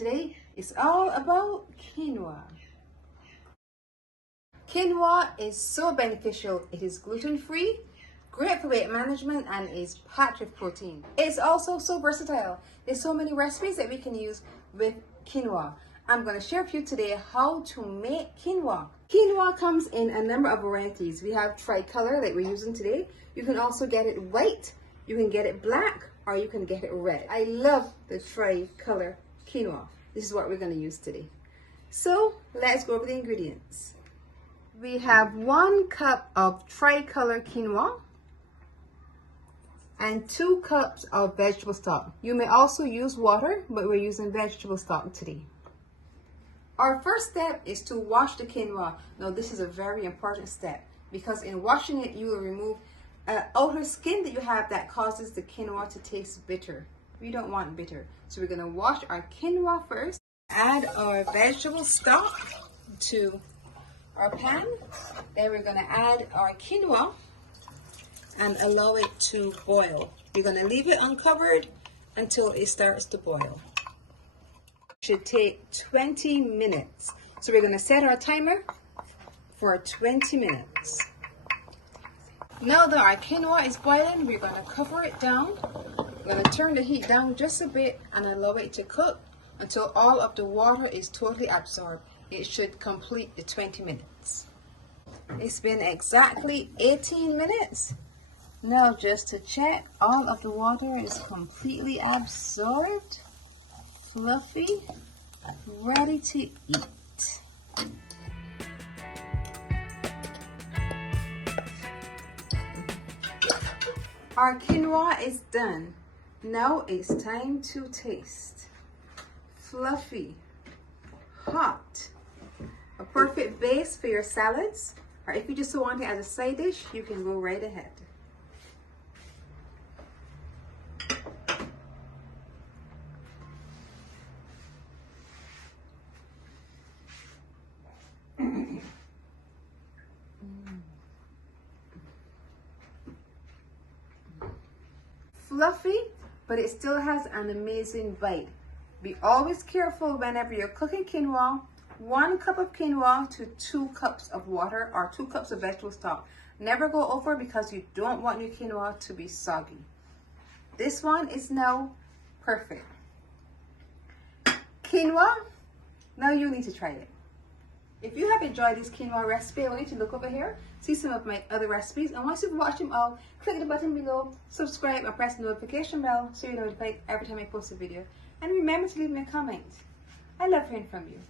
today is all about quinoa. Quinoa is so beneficial. It is gluten-free, great for weight management, and is packed with protein. It's also so versatile. There's so many recipes that we can use with quinoa. I'm going to share with you today how to make quinoa. Quinoa comes in a number of varieties. We have tricolor that we're using today. You can also get it white, you can get it black, or you can get it red. I love the tricolor quinoa. This is what we're going to use today. So let's go over the ingredients. We have 1 cup of tricolor quinoa and 2 cups of vegetable stock. You may also use water, but we're using vegetable stock today. Our first step is to wash the quinoa. Now this is a very important step because in washing it you will remove outer skin that you have that causes the quinoa to taste bitter. We don't want bitter. So we're going to wash our quinoa first. Add our vegetable stock to our pan. Then we're going to add our quinoa and allow it to boil. You're going to leave it uncovered until it starts to boil. It should take 20 minutes. So we're going to set our timer for 20 minutes. Now that our quinoa is boiling, we're going to cover it down. We're going to turn the heat down just a bit and allow it to cook until all of the water is totally absorbed. It should complete the 20 minutes. It's been exactly 18 minutes. Now just to check, all of the water is completely absorbed, fluffy, ready to eat. Our quinoa is done. Now it's time to taste. Fluffy, hot, a perfect base for your salads, or if you just want it as a side dish, you can go right ahead. Fluffy, but it still has an amazing bite. Be always careful whenever you're cooking quinoa. 1 cup of quinoa to 2 cups of water or 2 cups of vegetable stock. Never go over because you don't want your quinoa to be soggy. This one is now perfect. Quinoa, now you need to try it. If you have enjoyed this quinoa recipe, I want you to look over here, see some of my other recipes, and once you've watched them all, click the button below, subscribe, and press the notification bell so you're notified every time I post a video. And remember to leave me a comment. I love hearing from you.